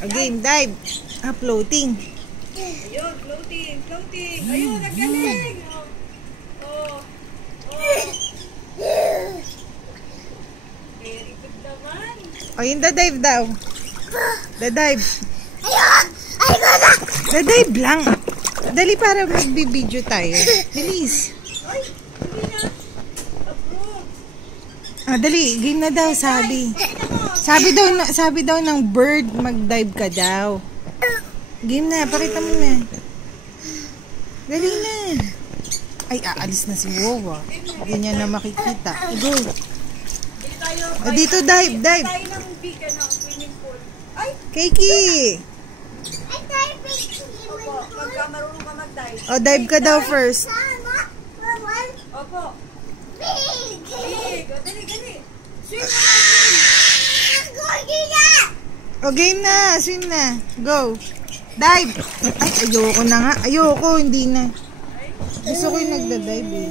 Again, dive. Floating. Ayun, floating, floating. Ayun, nagaling. Oh. Very good naman. O, yung da-dive daw. Da-dive. Da-dive lang. Dali para magbibideo tayo. Bilis. Ay, hindi na. Dali. Game na daw, sabi. Sabi daw ng bird, mag-dive ka daw. Game na, pakita mo na. Dali na. Ay, aalis na si Wawa. Hindi niya na makikita. Go. Dito, dive. Tayo ng big, swimming pool. Ay! Keiki! Opo, pagka marunong ka mag-dive. O, dive ka daw first. Opo. Big! O, dali. Swim na! O, game na. Swim na. Go. Dive. Ay, ayoko na nga. Ayoko, hindi na. Gusto ko yung nagda-dive eh.